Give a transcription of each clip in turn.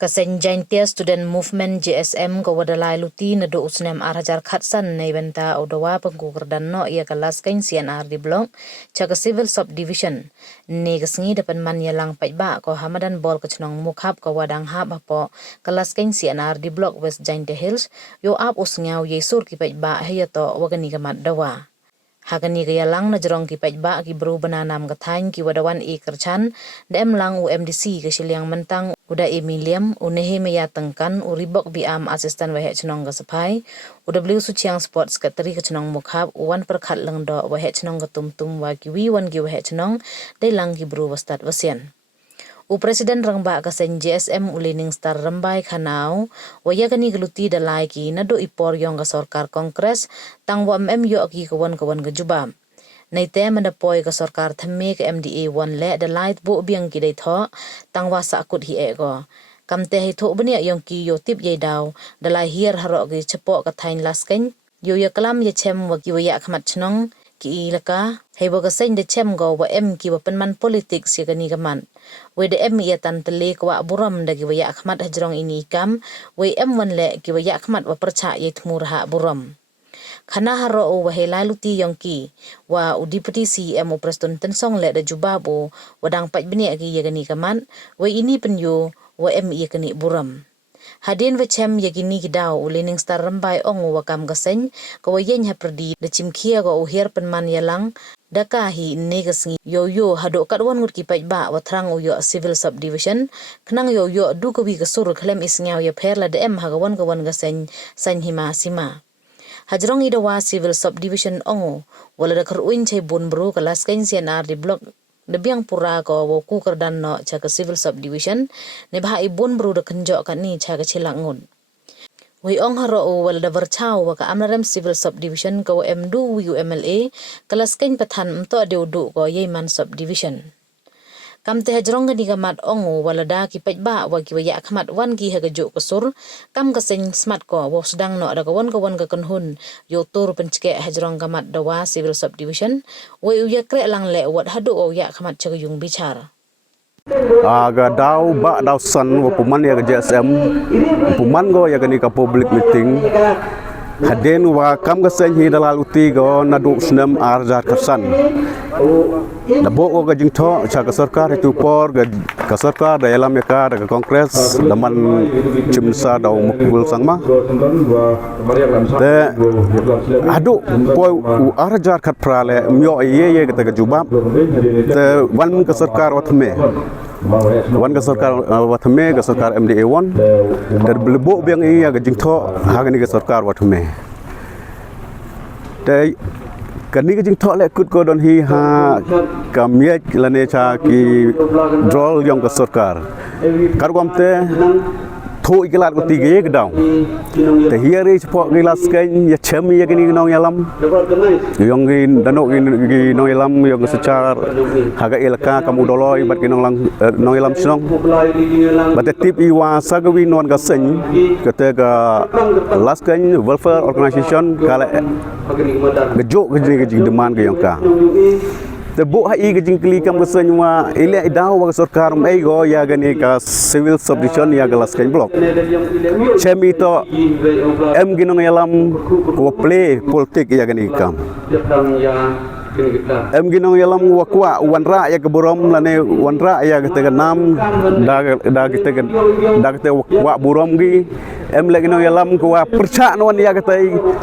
Kasenjaintia Student Movement JSM ko wadalay luti na do usnem arajar khatsan na ibenta odawa pengkukerdan no ia kelas kain CNR di blok caga civil subdivision ni kesengi depan man yalang paitba ko hamadan bol kecnong mukhap ko wadang hap apo kelas kain CNR di blok West Jaintia Hills yo ap usngau yesur ki paitba hayato wagani kamat dawa. Hakani kaya lang na jerong ki paitba ki bru bananam kathain ki wadawan kerchan dem lang UMDC ke siliang mentang uda Emiliam unehe meya tengkan uribok biam asisten wahe chnong ga sapai UW suchiang sports secretary ke chnong mukhap wan perkhat lang do wahe chnong ga tumtum wa ki wi wan gi wahe chnong dai lang ki bru wastat wasian. Presiden rangba kasen JSM ulining star rambai khanau wayagani geluti dalai ki nado ipor yong ga sarkar kongres tang wam MU ki kawan ga jubam naite mandapoi ga sarkar thamme ka MDA 1 le dalai bo biang ki dai tho tang wa sa kut hi ego kamte hi tho bania yong ki yo tip ye daw dalai hier haro gi chapo ka thain lasken yo ya kalam ye chem wa ki wa ya khmat chnong ki ilaka hebo ga sen de chem go wa ki wa penman politik si gani gaman we de ya tan tele kwa buram da ki wa ya khmat hajrong ini kam we wan le ki wa ya khmat wa percha ye thmur ha buram khana haro o wa helai luti yong ki wa udipati CM Preston tensong le da jubabo wadang pat bini ki ye gani gaman we ini penyo wa ye kani buram hadin vechem yagini gidaw ulining star rambai ong wakam gaseng ko yen ha perdi de chimkhia go uher penman yalang daka hi negasngi yo hado katwan ngut ki paitba wathrang uyo civil subdivision khnang yo du ko wi kasur khlem isngaw ya pherla de hagawan gawan gaseng san hima sima hajrong idawa civil subdivision ong wala da kharuin chei bun bru kalas kain CNR di blok debiang pura ko wo ku kerdan no caga civil subdivision ne bah ibun bru de kenjo kan ni caga cilangun wi ong haro wal da verchau wa ka amrem civil subdivision ko MDU UMLA kelas kain pathan mto deudu ko yeman subdivision kam te hajrong ni gamat ong wala da ki paitba wa ki ya khmat wan ki hagajo kusur kam ka sing smart ko wo sedang no da kawan ka kanhun yo tur penchke hajrong gamat dawa civil subdivision we uya kre lang le wat hadu o ya khmat chagayung bichar aga daw san wo puman ya JSM puman go ya gani ka public meeting haden wa kam ga sen hi dalal uti go nadu snem arjar kersan dabo go gajing tho cha ka sarkar itu por ka sarkar da elam ya ka da kongres daman chimsa daw mukul sangma te adu poi arjar khat prale myo ye ka ga jubab te wan ka sarkar watme wan ka sarkar watme ka sarkar MDA 1 dar blebo biang iya gajing tho hagani ka sarkar watme te kani gajing tho le kut ko don hi ha kamye lane cha ki drol yong ka sarkar kargomte tho ikilat ko tige gdaw te hiari chpo gilas kain ya chem ya gini nong yalam yong gi dano gi nong yalam yong secar haga ilka kamu doloi bat gi nong yalam snong bat tip iwa sagawi non ga sen kete ga las kain welfare organization kala gejo gi demand gi yong ka te bu hai gajing kli kam gesen wa ile daw wa sarkar mai go ya gani ka civil subdivision ya galas kain blok chemi to ginong yalam ko play politik ya gani kam ginong yalam wa kwa wanra ya keburom lane wanra ya kete nam da kete wa burom gi lagi ginong yalam ko wa percha non ya kete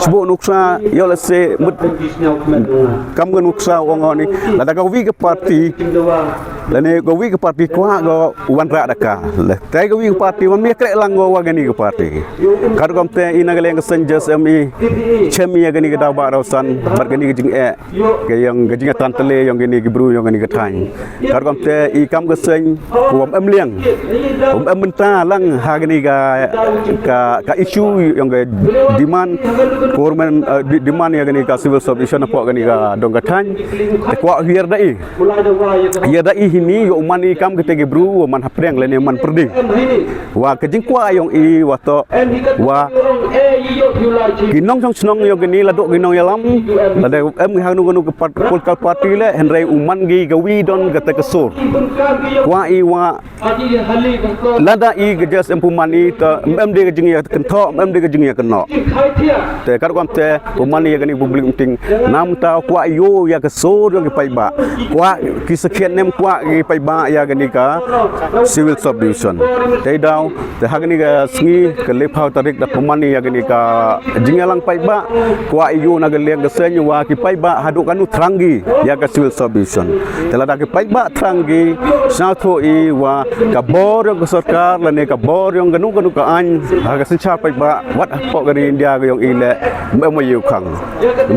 sbu nuksa yo lese kam ga nuksa wongoni lada ka wi ke parti lane go wi ke parti kwa go wanra daka le tai go wi ke parti wan me krek lang go wa gani ke parti kar kom te ina ga leng sen JSMI chemi ya gani ke daw ba rawsan bar gani ke jing ke yang gajing tan tele yang gini gibru yang gani ke thang kar kom te I kam ga sen ko liang menta lang ha gani ka issue yang ga demand government demand ya gani ka civil subdivision apa gani ka dong ga thang te kwa hier dai hini yo man I kam kete gebru man hapreng lene man perdi wa kejing kwa yong I wa to wa Ginong trong senong yo gini ladok ginong yalam lada hanu ganu ke polkal parti le henry uman gi gawi don gata kesur wa i wa lada i gejas empumani ta de gejing ya kentho de gejing ya keno te kar kwam te pumani ya gani public meeting nam ta kwa yo ya kesur yo gi paiba kwa ki sekian nem kwa gi paiba ya gani ka civil subdivision te daw te hagani ga sngi ke lepau tarik da pumani ya gani ka jingalang paiba kwa iyu nagaliang gasenyo wa ki paiba hadu kanu trangi ya ka civil subdivision telada ki paiba trangi satho i wa ka bor yung sarkar lane ka bor yung ganu ka an ha ka sincha paiba wat po gari india yung ile mo yu khang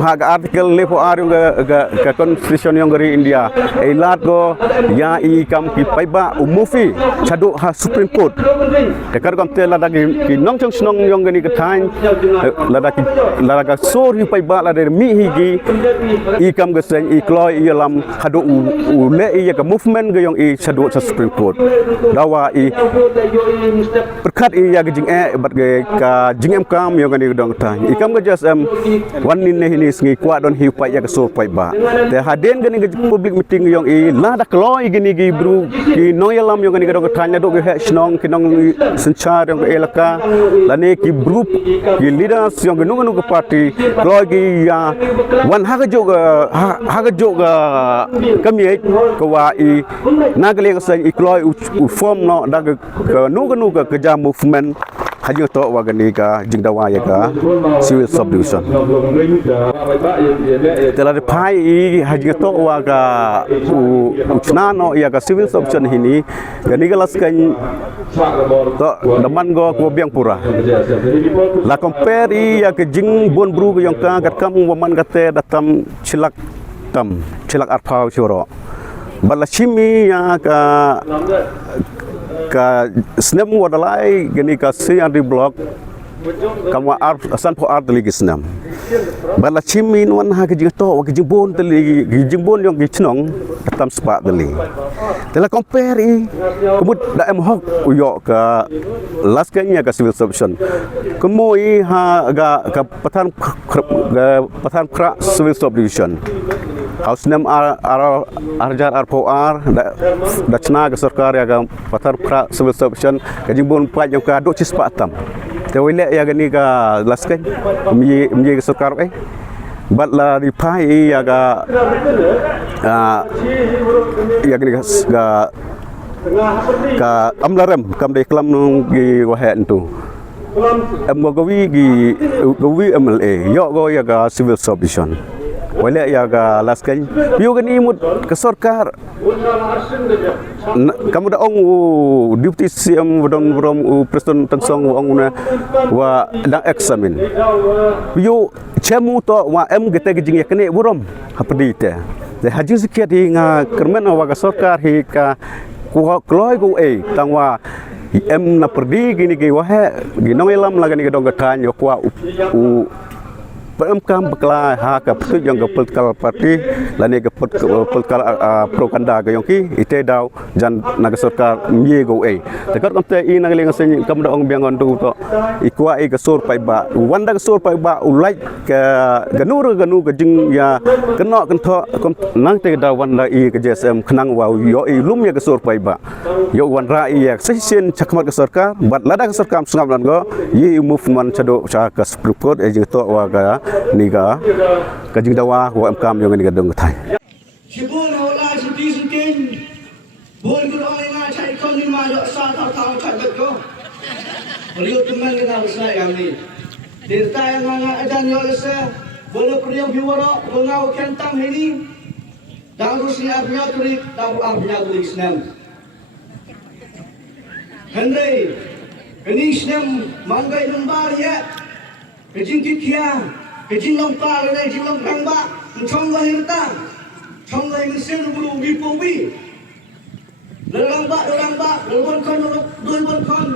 ha ka article lepo ar yung ka constitution yung gari india ilat go ya i kam ki paiba umufi chadu ha supreme court tekar kam telada ki nong chong snong yung gani ka thain lada sor hi pai ba lada mi higi i kam gesen i kloi i lam hadu u le i ka movement ge yong i chadu sa supreme court dawa i perkat i ya jing bat ge ka jing em kam yo gani dong ta i kam ge jas wan nin ne ni sngi kwa don hi pai ya ka sor pai ba te haden gani ge public meeting yong i lada kloi gini gi bru ki no ya lam yo gani dong ta nya do ge snong ki nong senchar yong elaka lane ki group ki leaders yang genu ke parti lagi ya wan haga juga kami ke wa i nagle ke sai ikloi u form no dag ke nu ke kerja movement haji to wa gani ka jingdawa ya ka civil subdivision telah pai i haji to wa ka uchna no ya ka civil subdivision ini gani galas kan to daman go ko biang pura la compare i ya ke jing bon bru yang ka kat kam waman kate datam cilak arpau choro balachimi ya ka snam wadalai gani ka CRD block kama asan po art ligi snam balachimi wan ha ke jito wa ke jimbon teli jimbon yang gichnong datam spa teli tela compare i kemud da em hok uyo ka laskanya ka civil subdivision kemoi ha ga patan kra civil subdivision House name Arjar Arpoar da chna ke sarkar ya ga patar pra civil subdivision ka jimbon pa yang ka do cis patam te wile ya gani ka laskan mi ke sarkar bat la di pai ya ga ya gani ka amlarem kam de klam gi wahen tu gawi MLA yo go ya ga civil subdivision wala ya ga laskan yo gani mut ke sarkar kamu da ong deputy CM wadon from presiden tangsong ong na wa dang examine yo chemu to wa em gete gijing yakne burom hapdi te haji sikiat hi nga kermen wa ga sarkar hi ka ku kloi go tang wa em na perdi gini ge wa he ginong elam la gani dong gatan yo kwa PMK bekla ha ka put yang ke political party lani ke political propaganda ke yongki ite daw jan naga sarkar mie go tekat kamte i naga lenga sen kam da ong biangon tu to ikwa ke sur pai ba wanda ke sur pai ba ulai ke ganu ke jing ya keno kentho nang te daw wanda i ke JSM khnang wa yo i lum ya ke sur pai ba yo wanda i ya sesien chakmat ke sarkar bat lada ke sarkar sungam dan go yi movement chado cha ka supreme court e to wa ga niga kajing dawa wa MKM yang ni gadong thai sibul hola siti sukin bol gul oi nga chai kon ni ma yo sa ta ta khat bet ko liu teman kita usai kami dirta yang nga ajan yo lese bol priyo biwara ngau kentam ini dang rusni abnya turi tahu abnya turi snam Henry ini snam manggai lembar ya kejing kikia kejing longpa le jing longkang ba chong ga hirta chong ga sen bulu bi powi lelang ba lelon kon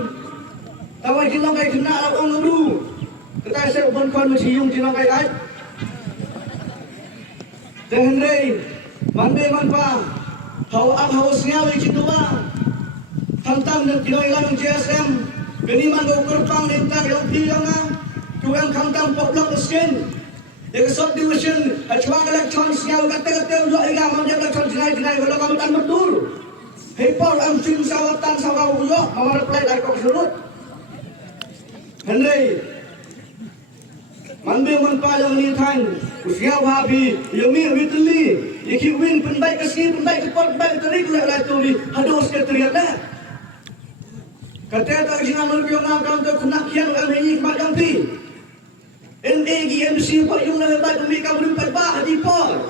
tawai jing long kai kena la ong lu kita se bon kon ma siung jing long kai ai Henry man pa hau sia wi jing ba tam nem kilo ilang JSM gani man go kerpang lintang yo pi yang tu em khang tam pop block skin để subdivision chuang electron sial kata dua ega mam dia electron jinai kalau kamu tan betul hepol am sim sawatan sawaw yo mama reply dai kok surut Henry man man pa yang ni than usia habi yomi vitli iki win penbaik keski penbaik kepot penbaik terik la tu ni hados ke teriak dah kata tak jangan merbiong ngam tu kena kian am ni mak jampi NAGMC Pak Yung na ba kami kabulong pa di por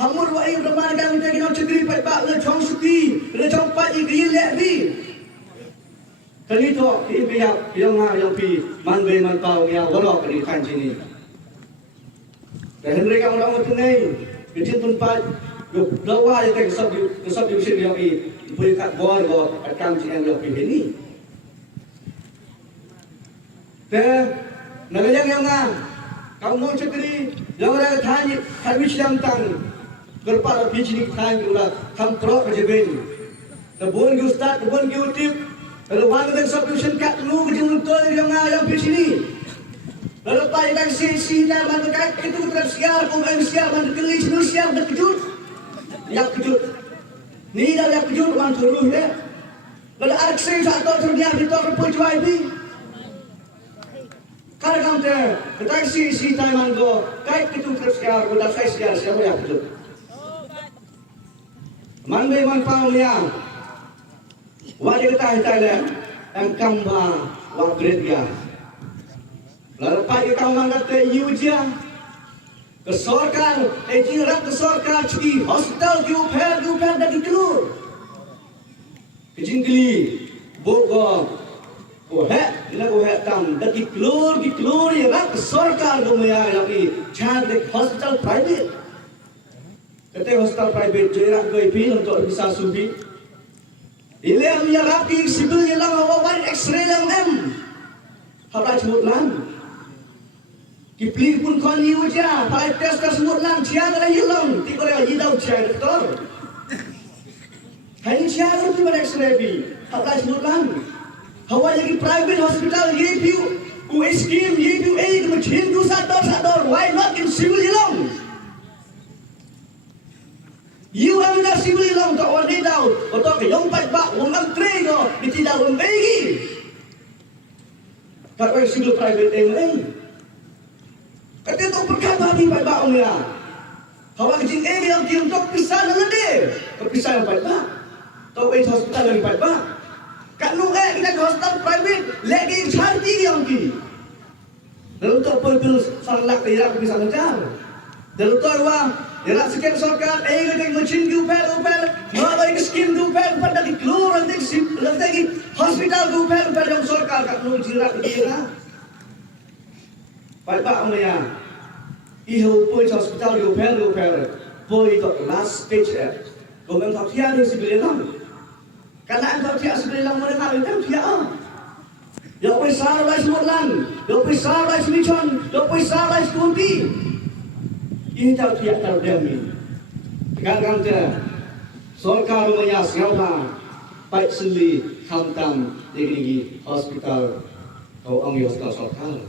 hamur wa ayu ramai kami tak kena cedri pa le chong suki le chong pa igil le bi kali to ipiap yang yang pi man be man pau ya golok di kan sini dan mereka orang itu nei kecil pun pa lawa ya tak kesab di sini yang i boleh kat bor go akan sini yang pi ini nagayang yang kau mau cekri yang ada tanya habis yang tang gerpal bijini tanya ulah kam trok kejebin kebun ustad kebun utip kalau wanita subscription kat lu kejentul yang bijini lalu pai tak si dan mantekat itu terus siar pun siar mantekelis nu siar berkejut yang kejut ni dah yang kejut man suruh ya lalu aksi satu ternyata di tok perjuai bi kalau kamu tak si taiman go, kait itu terus siar, udah saya siar siapa yang itu. Mandai man pau niang, wajib kita Thailand, engkau wah Grecia. Lalu pagi kamu mangkat ke Yuja, ke sorkar, jinrak ke sorkar cuci hospital diuper dan dikelur. Kejingkeli, Bogor. Ina ko tam dati klor ya rak sarkar gumaya lagi chadek hospital private kete hospital private jera goi pi untuk bisa subi ile am ya rak ki sibil ya lang hawa x-ray lang em habra chmut lan ki pli pun kon ni uja pai test ka smut lan chia la hilang ti ko la yidau chia doktor hai chia ru ti x-ray bi habra chmut lan Hawa lagi private hospital ye piu scheme ye piu machin du sador why not in civil long you have the civil long to one day down atau ke yong pai ba wong am tre go biti da wong begi kalau civil private kata tu perkara di pai ba ong ya hawa jing yang ti untuk pisah na de pisah yang pai ba to hospital lagi pai ba kat lu kita ke hospital private lagi charity yang ki lalu tak perlu salak tidak bisa mencar lalu tu ruang dia sikit sorkat kita machin ki upel mabari ki skim du upel pada di keluar nanti hospital du upel yang sorkat kat lu jirat dia baik ya iho poi hospital du upel poi to last stage kau memang tak siap di sebelah karena engkau tidak sebelah mereka itu tidak. Dia pisah lagi sebulan, dia pisah lagi semicon, dia pisah lagi sekunti. Ini tahu tidak tahu demi. Sekarang kita, sorkar rumahnya siapa? Baik seli, hantam di hospital, kau ambil hospital sorkar.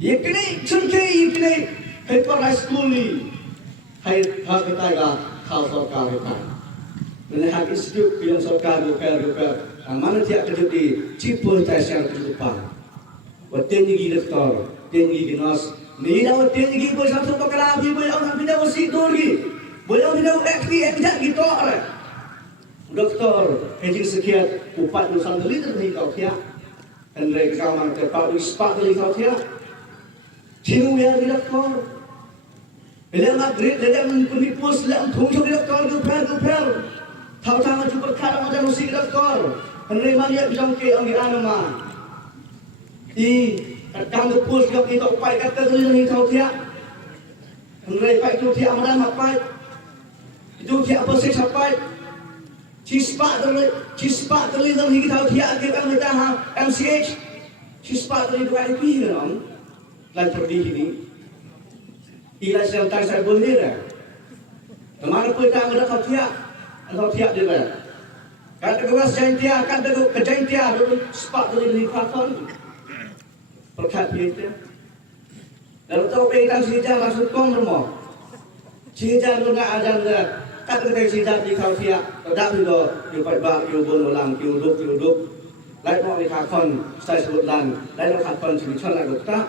Ini cerita ini, hebat school ni, hai kita ga kau sorkar kita. Menehak institut bilang sorkar rupiah mana tiap terjadi cipul tasya kehidupan waten gigi doktor ten gigi nos ni dah waten gigi boleh satu perkara bi boleh orang tidak mesti dorgi boleh orang tidak aktif ekjak gitu orang doktor hejing sekian upat nusan liter ni kau kia dan mereka man terpadu ispat ni kau kia cinu ya doktor bila maghrib dalam penipus dalam thung doktor rupiah tahu-tahu juga berkata macam musik doktor menerima dia bilang ke orang anama kadang kepus yang kita upai kata tu ni tahu dia menerima itu dia amaran mapai itu dia apa sih sampai cispak terli dalam kita tahu dia kita kita MCH cispak terli dua IP kan lain pergi ini ilah sedang tak saya boleh dah kemana pun tak ada kau dia atau tiap dia ber. Kata kewas jantia, kata kejantia, dulu sepak dari fakon. perkat kita. Lalu tahu pegang sejarah langsung kong rumah. Sejarah tu nak ajar dah. Kata kita sejarah di kau siap. Tak juga pai bak bon ulang duk. Lai mau di kakon saya sebut dan. Lai mau kakon sini chon lai tak.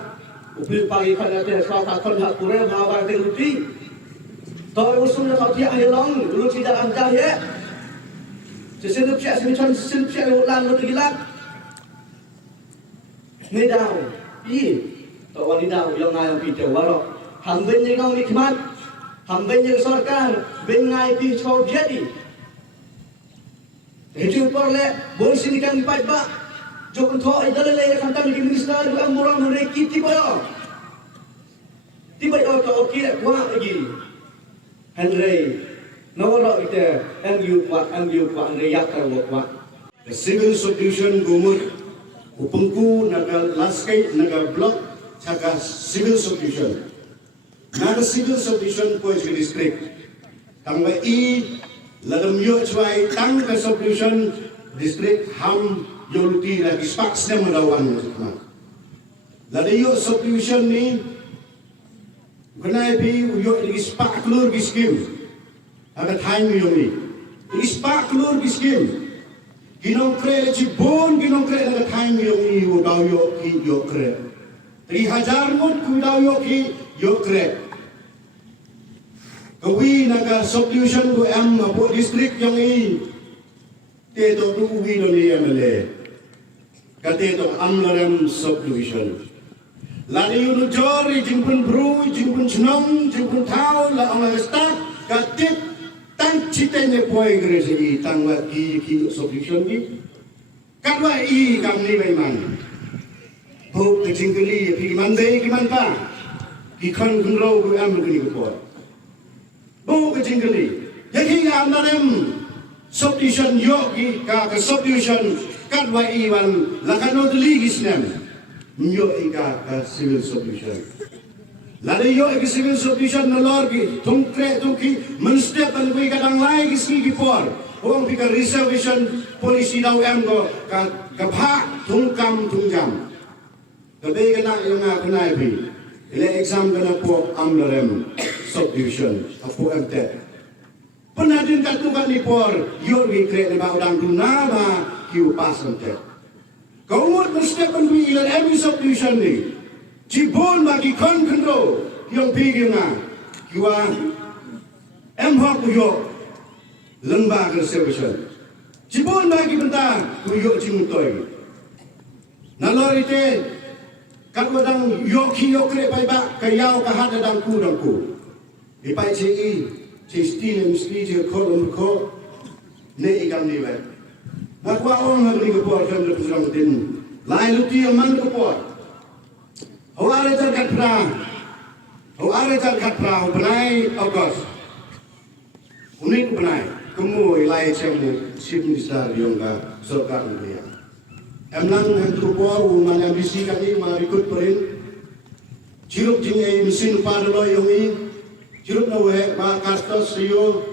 Upil pagi kan ada kau kakon hak kurang bawa ke luti. Tahu usulnya kau tiap hilang dulu tidak anjah ya. Sesuatu siap sini chon sesuatu siap ulang lu gila. Ni dah. Tak wali dah yang ngai pi te warok. Hang ben yang ngau nikmat. Hang ben yang sarkar ben ngai pi chau jadi. Hejung porle bon sini kan pai ba. Jokon tho ai dalale kan tan ki minister du am murang hore ki ti bayo. Ti bayo to ki wa lagi. Henry nawara ite ang yu wa reyak ka wa. The civil solution gumur upengku naga landscape naga block caga civil solution. Naga civil solution pois district. Tangwa ladam yo chwai tang ka solution district ham yoluti lagi spaks na melawan ma. Lada yo solution ni kenai pi yo lagi spak klur gi skim. Aga time yo ni. Lagi spak klur gi skim. Ginong kre le cibon ginong kre na time yo ni yo daw yo ki yo kre. 3,000 ngot ku daw yo ki yo kre. Kawi naga solution ko am apo district yang te to tu wi do ni amale. Kate to amlarem solution. Lani yu jori jingpun bru jingpun chnong jingpun thau la ang start kate tan chite ne poi gre se tangwa ki solution ni. Katwa kam ni bai man. Ho ke jingli pi man dei ki man pa. Ki khan kun ro ko am ko ni ko. Bo ke jingli. Yaki am narem solution yogi ka solution katwa wan la kano deli gisnem. Yo ka civil solution. Lada yo civil solution nolor ki tungkre tungki menstep an wi kadang lai ki ski ki por. Wong pi ka reservation policy daw em go ka pha tungkam tungjam. Kabe kana yo nga kunai pi. Ile exam kana po amlarem solution apo emte. Penadin kat tukan ni por yo wi kre na ba udang duna ba ki pas emte. Kau mesti akan bilang every solution ni. Cibon bagi kon kendo yang pergi na. Kiwa hak kuyo lembaga solution. Cibon bagi bentar kuyo cimutoi. Nalor ite kadang yoki yokre pai ba kayau kahat dang ku. Ipai cei cisti mesti je kolom ko ne igam ni ba. Nakwa orang hari ke puar kan berpulang tin. Lain luti yang mana ke puar. Awak ada kat pra. Benai August. Unik benai. Kamu ilai cemu chief minister yang ga sarkar ni. Emlang yang tu puar mana ambisi kami marikut perin. Cirup jingai mesin padlo yang ini. Cirup nawe ba kastos siyo.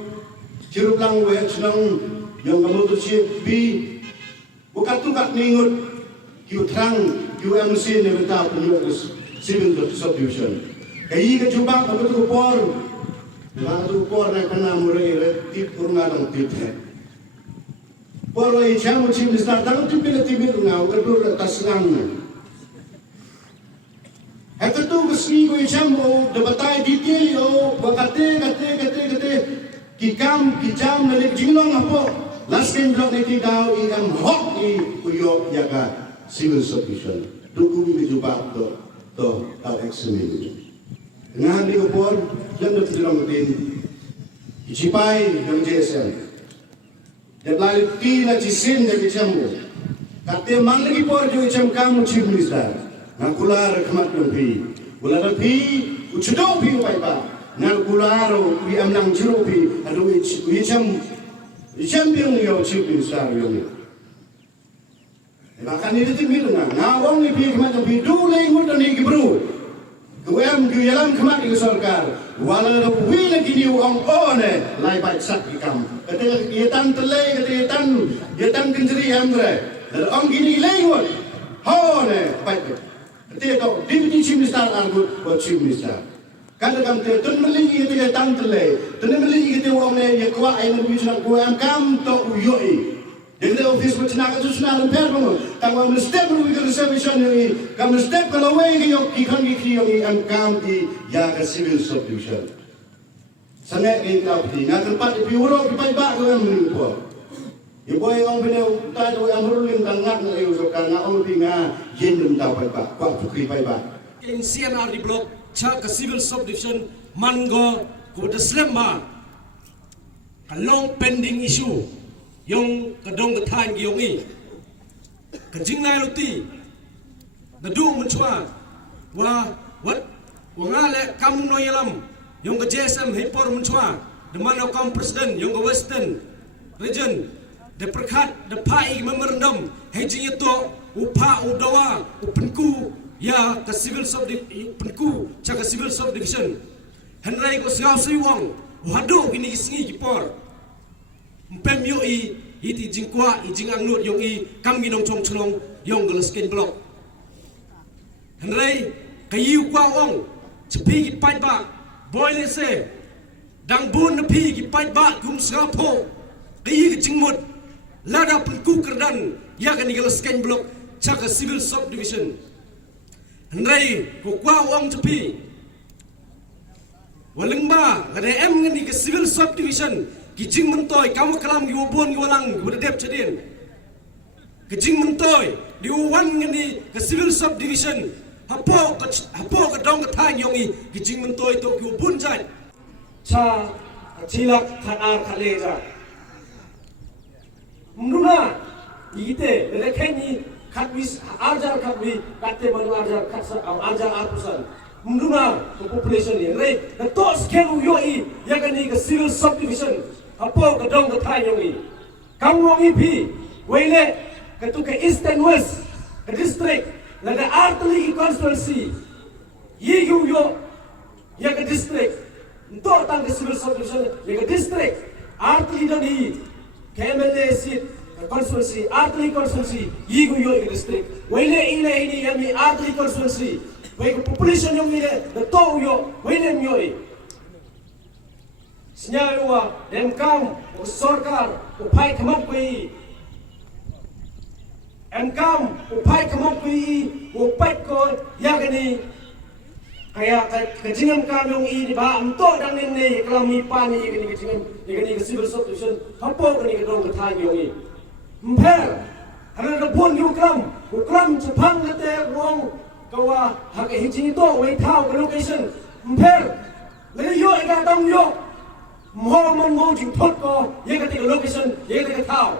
Cirup lang we senang yang kamu tu bi bukan tu kat ningut kiu terang kiu mesin yang kita punya civil solution. Kayi ke cuba kamu tu por, lang tu por nak kena murai tip urungan tip he. Por lagi cakap macam ni start dalam tip urungan kerana atas ngang. Hanya tu kesini kau cakap debatai detail kate kikam nalik jinglong apa. Last time blok ni daw iam hok ni uyok yaga civil solution. Duku ni jumpa to examine. Dengan ni upor yang terjadi tin icipai yang JSM. Dan lalu tina cisin dari jamu. Kate mang lagi por jo jam kamu chief minister. Nakular kemat pi. Bulan pi ucdo pi pai ba. Nakularo wi amlang jiro pi adu wi jam champion yo chief minister yo ni. Bahkan ini tinggi tu ngawang ni pi kemat pi dule ngut ni gibru. Kuem ku yalam kemat di sarkar. Wala wi lagi ni wong one lai bai sak ikam. Kata yetan tele kata yetan kenjeri amre. Dan ong gini lengut. Hone bai. Dia tahu Deputy Chief Minister anggut buat Chief Minister. Kadang-kadang dia termeli kita yang tantele, termeli kita orang yang kuat yang lebih senang kuat kam to uyoi. Jadi office bercenak itu senang lempar pun. Tanggung step lebih ke reservation ini, kamu step kalau way yang ikan yang kam di yang civil subdivision. Sangat kita pergi. Nak tempat di Euro kita ibak tu yang menimpa. Ibu yang beliau tadi yang berulang tangap nak ibu sekarang orang tinggal jen tahu ibak, kuat bukti ibak. In CNR di blok Chaka Civil Subdivision Mango kepada Selamba long pending issue yang kedong ketain giong i kejing nai luti nadu mencuat wat wangale kamu noyelam yang ke JSM hipor mencuat the man of president yang ke Western region the perkat the pai memorandum hejing itu upa udawa upenku ya ke civil subdivision penku Chaka civil subdivision henrai ko siaw siwang wado ini isngi kipor mpem yo iti jingkwa ijing angnut yong kam ginong chong chlong yong galasken block henrai kayu kwa ong chepi ki pai ba boile se dang bun na pi ki pai ba kum sngapo kayu ki jingmut lada penku kerdan ya kan galasken block Chaka civil subdivision henrai ko kwa ong chepi walengba ngade em ngani ke civil subdivision kijing mentoy kamu kelam gi wobon gi walang gi dep cedin kijing mentoy di wan ngani ke civil subdivision hapo ke dong ke tang yongi kijing mentoy to gi wobon jai cha chilak khanar khaleja mruna ite lekeni khatwis arjar khatwi katte manu arjar khatsa arjar apusan mruna population ni re the to scale yoi yakani ke civil subdivision apo kadong katai yongi kamrongi pi wele ketuke east and west ke district lada artli constituency yigu yo ya ke district ento tang ke civil subdivision ya ke district artli dani KMLA seat constituency artli constituency yigu yo ke district wele ile ini yami artli constituency wele population yongi le to yo wele myoi senyawa dan kam sorkar upai kemat kui kam upai kemat kui upai ko yakni kaya kejingan kam yang ini ba untuk dan ini kalau mipani ini kejingan ini ke civil subdivision hapo ini kedong ketai yang ini mper karena pun ukram Jepang kete wong kawa hak hijin itu wei tau ke location mper le yo ika dong yo Mohon jing thot ko ye ketika location ye ketika tau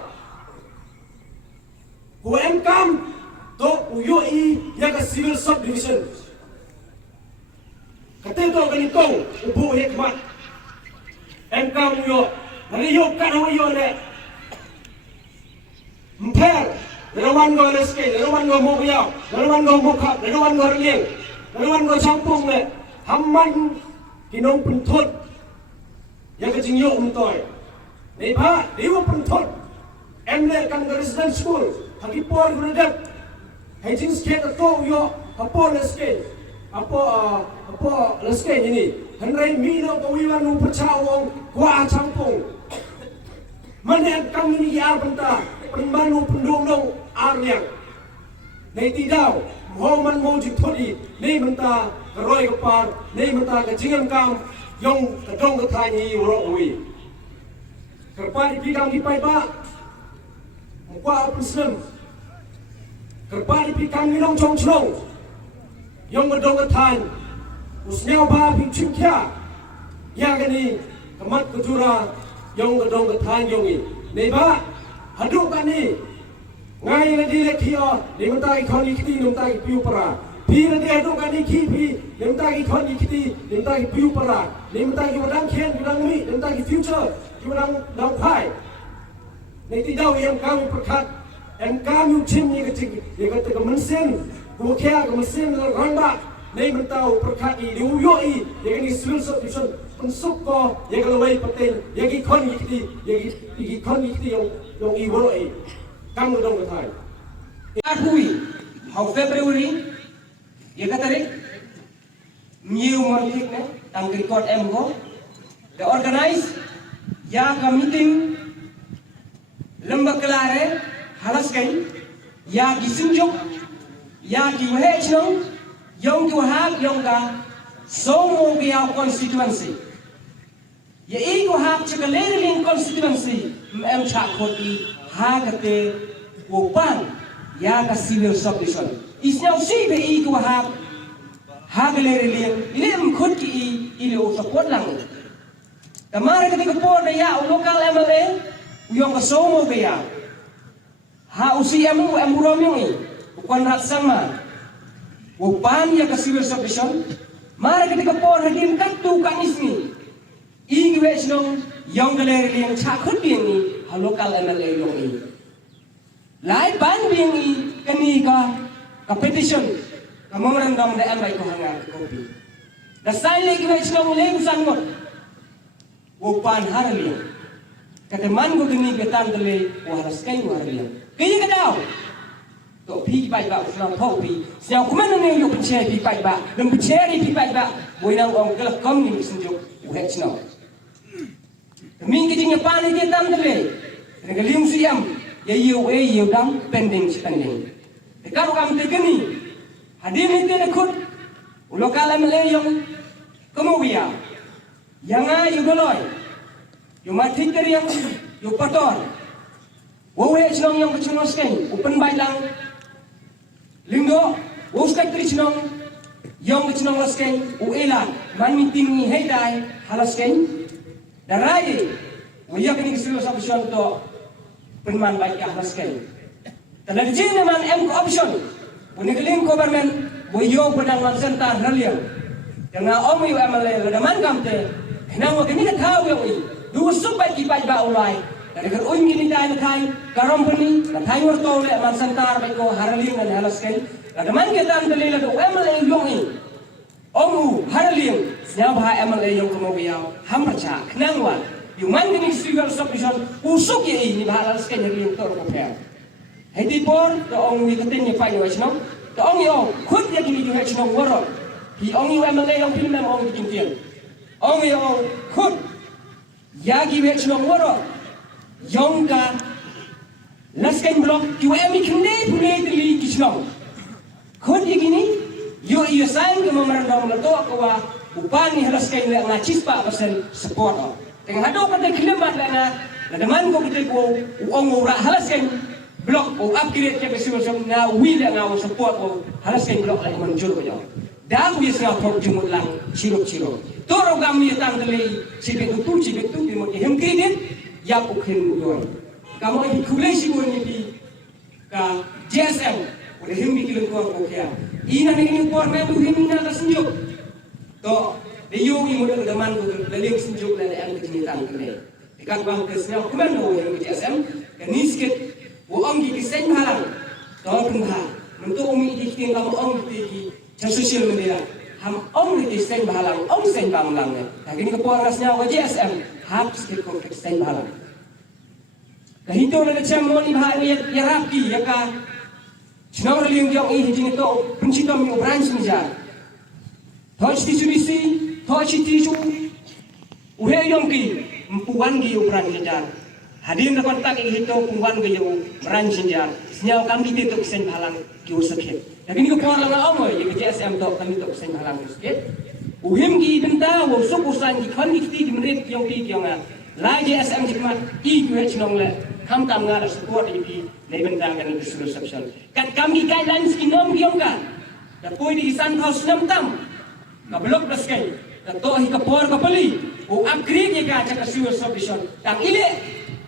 kuem kam to uyoi ya ke civil subdivision ketika kani kong ubu hikmat em kam yo hari yo kan yo le mper lawan go leske lawan go mo ya lawan go mo kha lawan go rieng lawan go champung le hamman kinong punthot yang kecing yo toy, ni ba, dewa pentot, emle kan resident school, haki por gudap, hajing sket atau yo, apa leske ini, henrai mino kawiwan upacawong, gua campung, mana kami ni ar benta, penmanu pendulung arliang, ni tidak, mohon mojik thodi, ni benta keroi kepar, ni benta kecingam kam. Yang kedong ketanya uroi kerpa di pikang dipai ba mukwa muslim kerpa di pikang minong chong chong yang kedong ketanya usnya ba pinchim kya yang ini kemat kejura yang kedong ketanya yongi neba haduk kani ngai lagi lekio dimentai koni kiti dimentai piu para Pira dia tu kan ikipi, lemta ikon ikiti, lemta ipiu para, lemta iwadang kian, iwadang mi, lemta future, iwadang dang pai. Nanti jauh yang kami perkat, yang kami ucim ni kecik, dia kata kemensen, bukia kemensen rangba, ni mentau perkat i, diuyoi, yang ini civil subdivision, pensuk ko, yang kalau wei paten, yang ikon ikiti, yang ikon ikiti yang iwadoi, kamu dong ketai. Akui, how February Ia kata rik, nhiều món thịt này, tăng cái cột em có, để organize, ya ka meeting, lembak kelare, halas kain, ya disunjuk, ya diwehek nong, yong kuhak yong ka, somo biau constituency. Ya kuhak cekaleling constituency, em cakot I hagate wopan, ya ka civil subdivision. Isnyau si be kuhak hagaleling, ini mkut ki ili support lang. Kemarin ketika por ya lokal MLA, uyong kasomo kaya, ha usi emu burom yung bukan rat sama, upan ya civil subdivision, mari ketika por hadim katu kanis ni, ingwes nong yung galeri yang cakut yang ni, ha lokal MLA yung ni, lai ban yang ni kani ka petition, kamongan dam de MLA ko hanga kopi, dasai lagi wes nong leng sangot. Upan harliang, kata man ko gini betan tele waras kain harliang. Kaya kadau, to pi bai ba usang thau pi, siang kuman nang yung penceri pi bai ba, dan penceri pi bai ba, boleh nang orang gelap kom ni senjuk uhet snow. Kami kita pan ni kita tele, dengan liung siam, ya yu dam pending spending. Kalau kami tegani, hadir ni kita kut, lokal MLA yang kemudian. Yang ayu goloi, yung matik dari yang yung pator, wawe sinong yung kecunos kain, open bay lang, linggo, wuskat dari sinong yung kecunos kain, uelan, man meeting ni heyday halas kain, darai, wayak ni kesulitan option to penman baik halas kain. Dalam jenis man option, unikaling government, boyo pedang sentar haliang, dengan om yu MLA ledaman kamte. Kenapa kini kita tahu yang ini? Dua supaya kita bawa ulai. Dari kerun kini dah nakai karompani, nakai wortol le mansantar baiko haraling dan halaskan. Ada mana kita ambil lagi MLA yang ini? Omu haraling, siapa MLA yang kemudian hamperca kenangwan. Yang mana kini civil subdivision usuk ye ini halaskan yang terkopia. Hadi por, to omu ikatin yang paling wajib. To omu kut yang kini juga cuma warok. Di omu MLA yang pilih memang omu dikintian. Ông yêu khut, ya kiwet chlong waro, yongka, laskan blok, kiwet mi kene teli kichlong. Khut begini, yo sayang ke memerandang leto kawa upani halaskan le ngachis pa pasen support. Tengah hado kata kilemat lana, nadaman ko kita ko uong ura halaskan blok o upgrade ke civil na will nga support o halaskan blok la manjur ko yo. Dah aku yesna thok jumut lang chirok. Toro kami tang tele sibet tu di mo hem kredit ya ukhen yon. Kamu ini kulai sibuk ni ka JSM udah hem bikin ko kya. Ina ni por me tu hem ina ta senjuk. To de yo ni mo de man ko de leng senjuk la ang kini tang tele. Ikan bang kesnya kuman no hem JSM ka nisket wo ang gi kisen halang. To tungha. Mentu umi di king kamu ang di social media. Ham ông ni sen bahalang, ông sen banglang ni. Kini kepuarasnya WJSM harus dikonteks sen bahalang. Kahito na macam ni bahari ya rapi ya ka. Senang reliung yang ini jadi tu pencipta mi branch ni jar. Touch distribusi, touch tiju. Uhe yang ki empuan ki branch ni jar. Hadir na kontak ihito empuan ki branch ni jar. Senyau kami itu sen bahalang ki usakit. Tapi ni kepuar lang ang ya JSM to kami to sen halang sikit. Uhim ki benta wo sukusan ki kan ki menit yang ki yang la JSM jikmat I kuet chnong le kam tam nga support ki nei benta kan ki solution. Kan kami guidelines ki nom ki yang kan. Da poi di san house nam tam. Ka blok plus kai. Da to hi kepuar ka pali. O upgrade ka ka civil subdivision. Tang ile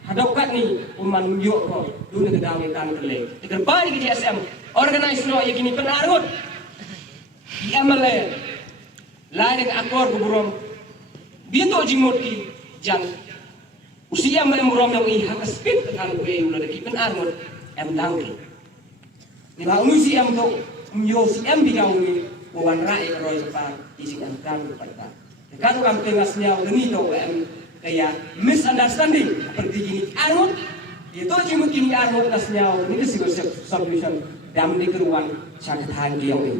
hadokat ni uman yo ko dun ke dang tan tele. Terbar ki JSM organize no ya kini penarut di MLA lain akor kuburom bito jimot ki jan usia memurom yang i hak speed kan we ulah ki penarut em dangki ni ba usi em to myo si em bigau ni wan rai roi pa isi em kan pa kan kam tengasnya ngini to em kaya misunderstanding seperti gini arut itu jimot kini arut nasnya ni civil subdivision dam di keruan cakap tanggi yang ini.